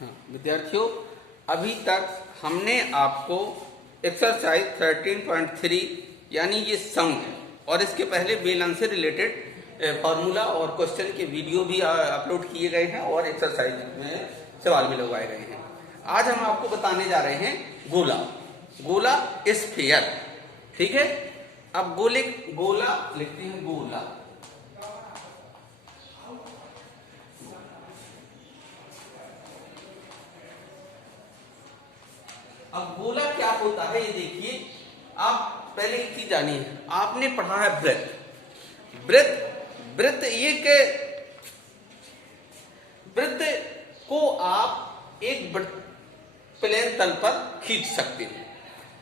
हाँ विद्यार्थियों, अभी तक हमने आपको एक्सरसाइज 13.3 यानी ये सम है और इसके पहले बेलन से रिलेटेड फॉर्मूला और क्वेश्चन के वीडियो भी अपलोड किए गए हैं और एक्सरसाइज में सवाल भी लगवाए गए हैं। आज हम आपको बताने जा रहे हैं गोला। गोला स्फीयर, ठीक है। अब गोला लिखते हैं गोला। अब गोला क्या होता है ये देखिए। आप पहले एक चीज जानिए, आपने पढ़ा है वृत्त। वृत्त एक वृत्त को आप एक प्लेन तल पर खींच सकते हैं।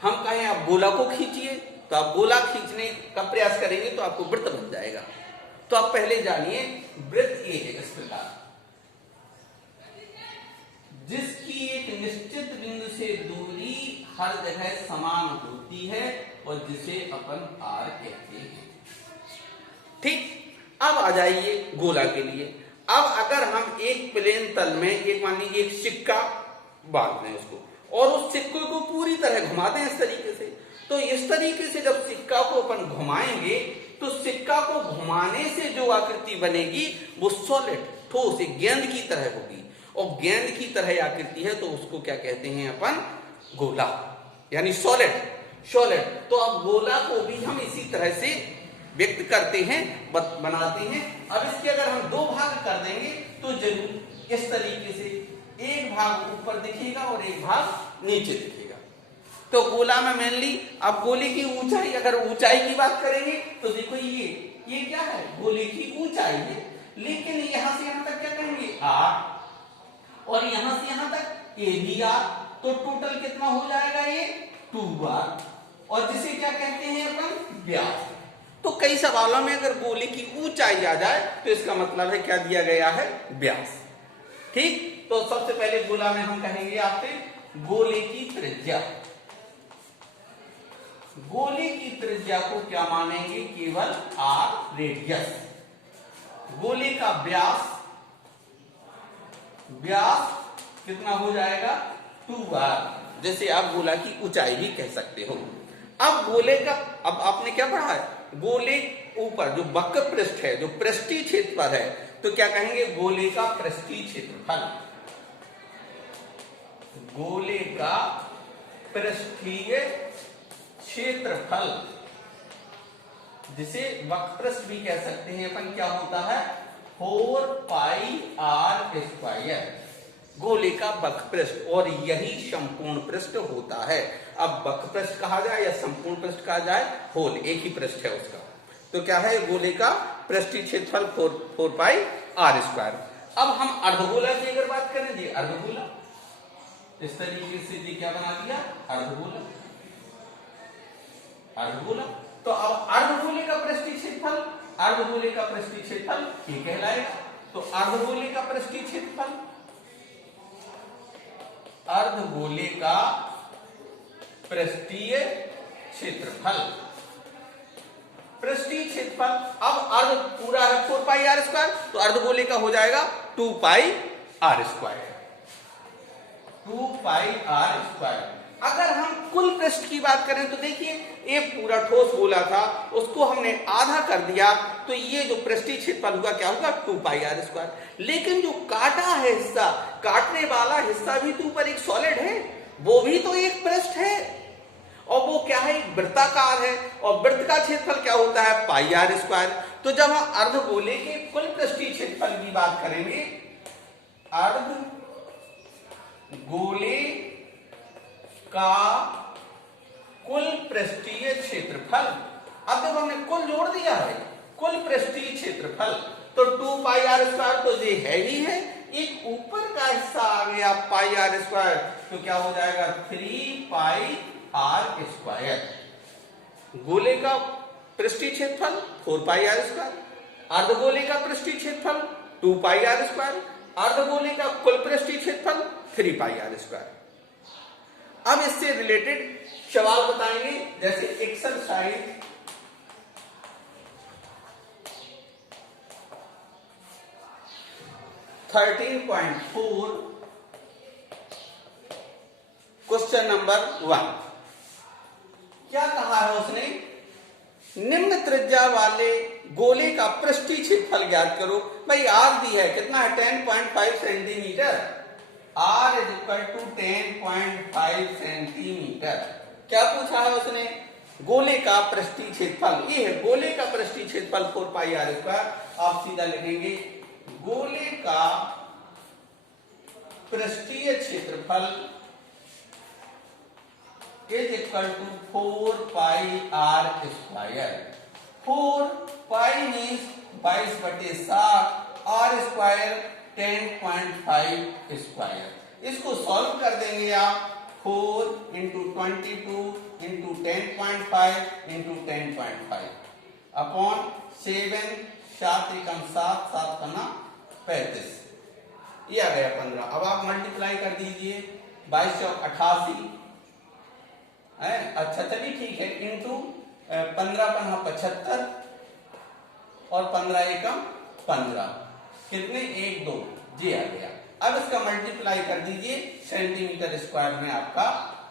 हम कहें आप गोला को खींचिए तो आप गोला खींचने का प्रयास करेंगे तो आपको वृत्त बन जाएगा। तो आप पहले जानिए वृत्त ये है इस प्रकार, जिसकी एक निश्चित बिंदु से दूरी हर जगह समान होती है और जिसे अपन आर कहते हैं। ठीक, अब आ जाइए गोला के लिए। अब अगर हम एक प्लेन तल में एक मान लीजिए एक सिक्का बांध दें उसको और उस सिक्के को पूरी तरह घुमा दें इस तरीके से, तो इस तरीके से जब सिक्का को अपन घुमाएंगे तो सिक्का को घुमाने से जो आकृति बनेगी वो सॉलिड ठोस एक गेंद की तरह होगी और गेंद की तरह आकृति है तो उसको क्या कहते हैं अपन, गोला यानी सॉलिड। तो अब गोला को भी हम इसी तरह से व्यक्त करते हैं, बनाते हैं। अब इसके अगर हम दो भाग कर देंगे तो जरूर इस तरीके से एक भाग ऊपर दिखेगा और एक भाग नीचे दिखेगा। तो गोला में मेनली अब गोले की ऊंचाई, अगर ऊंचाई की बात करेंगे तो देखो ये क्या है, गोले की ऊंचाई है। लेकिन यहां से यहां तक क्या कहेंगे, आर, और यहां से यहां तक ए बी आर, तो टोटल कितना हो जाएगा ये 2r, और जिसे क्या कहते हैं अपन, व्यास। तो कई सवालों में अगर गोले की ऊंचाई आ जाए तो इसका मतलब है क्या दिया गया है, व्यास। ठीक, तो सबसे पहले गोला में हम कहेंगे आपसे गोले की त्रिज्या। गोले की त्रिज्या को क्या मानेंगे, केवल आर रेडियस। गोले का व्यास कितना हो जाएगा, 2r, जैसे आप गोला की ऊंचाई भी कह सकते हो। अब गोले का, अब आपने क्या पढ़ा है, गोले ऊपर जो वक्र पृष्ठ है, जो पृष्ठीय क्षेत्रफल है, तो क्या कहेंगे, गोले का पृष्ठीय क्षेत्रफल। गोले का पृष्ठीय क्षेत्रफल, जिसे वक्र पृष्ठ भी कह सकते हैं अपन, क्या होता है, 4πr²। गोले का वक्र पृष्ठ, और यही संपूर्ण पृष्ठ होता है। अब वक्र पृष्ठ कहा जाए या संपूर्ण पृष्ठ कहा जाए, होल एक ही पृष्ठ है उसका। तो क्या है, गोले का पृष्ठीय क्षेत्रफल 4πr²। अब हम अर्धगोला की अगर बात करें, जी अर्धगोला इस तरीके से जी क्या बना दिया, अर्धगोला। तो अब अर्धगोले का पृष्ठीय क्षेत्रफल, अर्धगोले का पृष्ठीय क्षेत्रफल ये कहलाएगा। तो अर्धगोले का पृष्ठीय क्षेत्रफल, अर्धगोले का पृष्ठीय क्षेत्रफल, पृष्ठीय क्षेत्रफल। अब अर्ध पूरा है 4πr², तो अर्धगोले का हो जाएगा 2πr²। 2πr²। अगर हम कुल पृष्ठ की बात करें तो देखिए, एक पूरा ठोस गोला था, उसको हमने आधा कर दिया, तो ये जो पृष्ठीय क्षेत्रफल हुआ क्या होगा, 2πr²। लेकिन जो काटा है हिस्सा, काटने वाला हिस्सा भी तो ऊपर एक सॉलिड है, वो भी तो एक पृष्ठ है, और वो क्या है, एक वृत्ताकार है, और वृत्त का क्षेत्रफल क्या होता है, πr²। तो जब हम अर्धगोले के कुल पृष्ठीय क्षेत्रफल की बात करेंगे, अर्धगोले का कुल पृष्ठीय क्षेत्रफल, अब जब हमने कुल जोड़ दिया है, कुल पृष्ठीय क्षेत्रफल, तो 2πr², तो ये है ही है, एक ऊपर का हिस्सा आ गया πr², तो क्या हो जाएगा 3πr²। गोले का पृष्ठीय क्षेत्रफल 4πr², अर्धगोले का पृष्ठीय क्षेत्रफल 2πr², अर्धगोले का कुल पृष्ठीय क्षेत्रफल 3πr²। अब इससे रिलेटेड सवाल बताएंगे, जैसे एक्सरसाइज 13.4 क्वेश्चन नंबर 1 क्या कहा है उसने, निम्न त्रिज्या वाले गोले का पृष्ठीय क्षेत्रफल ज्ञात करो। भाई आर दी है, कितना है 10.5 centimetre, R is equal to 10.5 centimetre. क्या पूछा है उसने, गोले का पृष्ठीय क्षेत्रफल, ये है गोले का पृष्ठीय क्षेत्रफल 4 पाई आर स्क्वायर। आप सीधा लिखेंगे गोले का पृष्ठीय क्षेत्रफल is equal to 4 pi R square. 4 pi means 22/7, R square 10.5 square. इसको सॉल्व कर देंगे आप, 4 इंटू 22 इंटू 10.5 इंटू 10.5 अपॉन 7, 7 एकम 7, 7 करना 35, ये आ गया 15। अब आप मल्टीप्लाई कर दीजिए, 22 चौक 88 है, अच्छा चलिए ठीक है, इंटू 15 पंगा 75 और 15 एकम 15, कितने 1 2, ये आ गया। अब इसका मल्टीप्लाई कर दीजिए सेंटीमीटर स्क्वायर में, आपका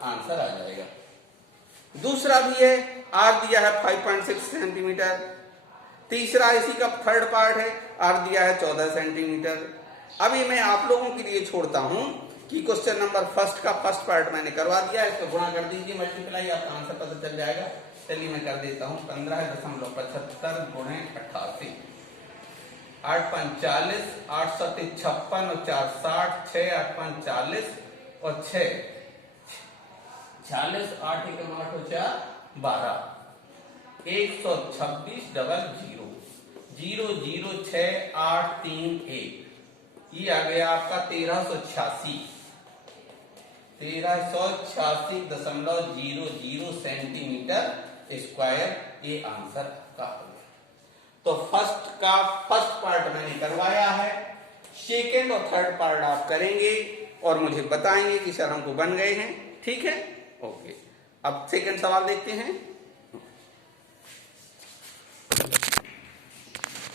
आंसर आ जाएगा। दूसरा भी है, आर दिया है 5.6 सेंटीमीटर। तीसरा इसी का थर्ड पार्ट है, आर दिया है 14 सेंटीमीटर। अभी मैं आप लोगों के लिए छोड़ता हूं कि क्वेश्चन नंबर फर्स्ट का फर्स्ट पार्ट मैंने करवा दिया है, इसको गुणा कर दीजिए, मल्टीप्लाई, आपका आंसर पता चल जाएगा। चलिए मैं कर देता हूं, 15.75 गुणे 88, 8 5 40, 8 7 56 और 4 60, 6 8 5 40 और 6 40, 8 एकम 8 और 4 12, 126 डबल 0 0 0 6 8 3 1, ये आ गया आपका 1386, 1386.00 सेंटीमीटर स्क्वायर, ये आंसर का हो गया। तो फर्स्ट का फर्स्ट पार्ट मैंने करवाया है, सेकेंड और थर्ड पार्ट आप करेंगे और मुझे बताएंगे कि सर हमको बन गए हैं, ठीक है, ओके। अब सेकेंड सवाल देखते हैं।